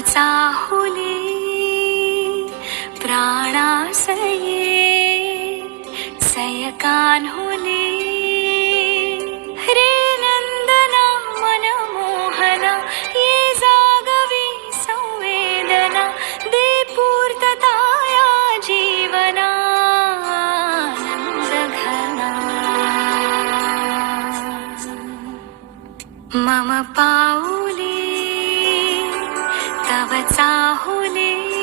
चाहुले प्राणासये सयकान्हुले तव चाहुले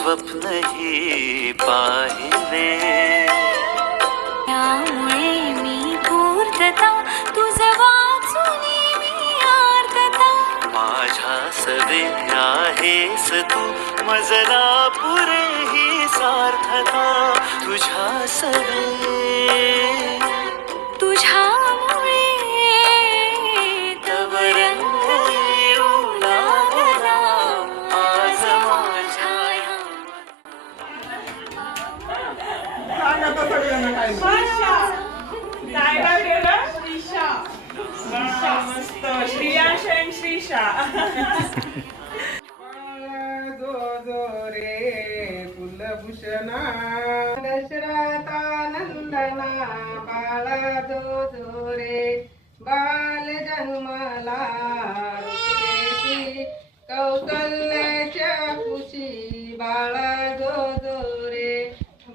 स्वप्नही पाहिले. त्यामुळे मी पूर्तता तुझ वाचून मी आर्तता. माझ्या सवे आहेस तू मजला पुरे ही सार्थता. तुझ्या सवे. तुझ्यामुळे श्रीशा बाळा जो रे कुलभूषणा दशरथानंदना बाळा जो जो रे बाल जन्मला ऋषिकेशी कौशल्याच्या कुशी बाळा जो जो रे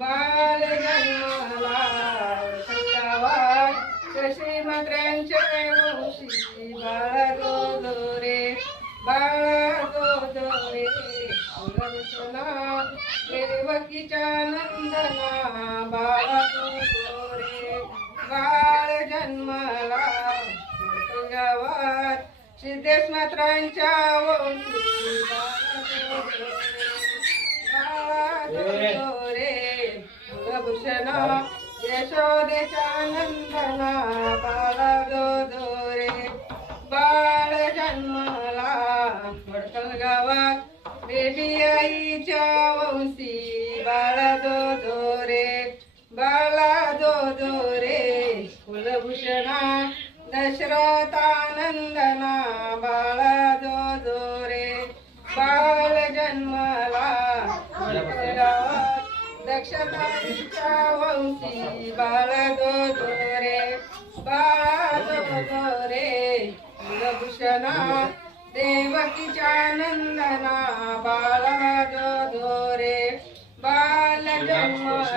बाल जन्मला गावात शशी मंत्र्यांच्या वंशी बाळा जो जो रे बाळा जो जो रे कुलभूषणा देवकीच्या नंदना बाळा जो जो रे बाळ जन्मला गावात सिद्धेश मात्रांच्या वंशी बाळा जो जो रे बाळा जो यशोदेच्या नंदना बाळा जो बाळ जन्मला वडकल गावात. बेबी आईच्या वंशी बाळा जो जो रे बाळा रे. कुलभूषणा दशरथानंदना बाळा जो रे. बाळ जन्मला वडकल वंशी बाळ जो जो रे. बाळा जो रे कुलभूषणा देवकीच्या नंदना बाळा दो जो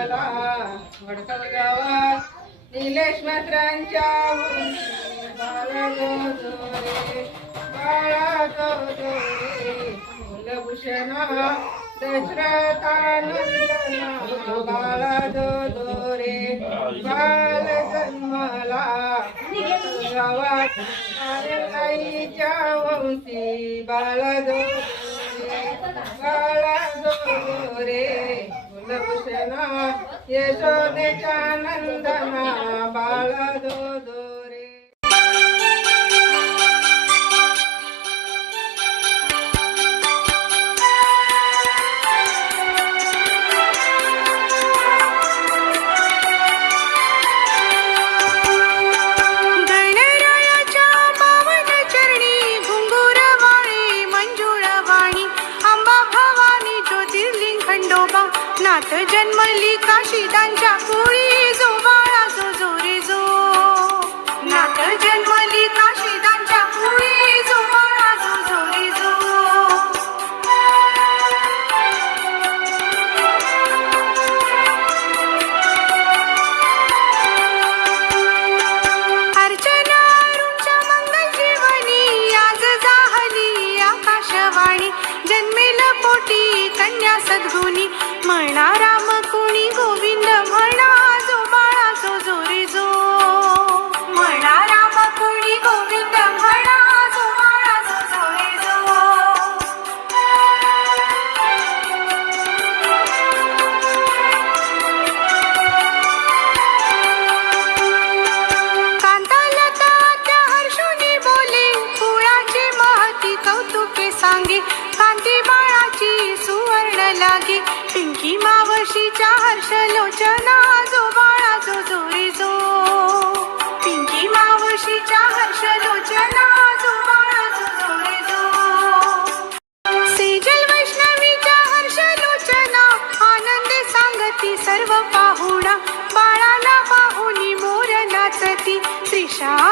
जन्मला वडकल गावात निलेश मात्रांच्या बाळा जो जो रे बाळा जो जो दशरथानंदना बाळा जो जो रे बाल जन्मला गावात आईच्या वंशी बाळा जो जो रे बाळा जो जो रे कुलभूषणा यशोदेच्या नंदना नाथ जन्मली काशीदांच्या पुळी जोबा Tarará! लोचना जो जोरी जो पिंकी मावशीच्या हर्ष लोचना जोबाळा जो जोरी वैष्णवीच्या हर्ष लोचना आनंदे सांगती सर्व पाहुणा. बाळाला पाहुणी मोर नाचती त्रिशा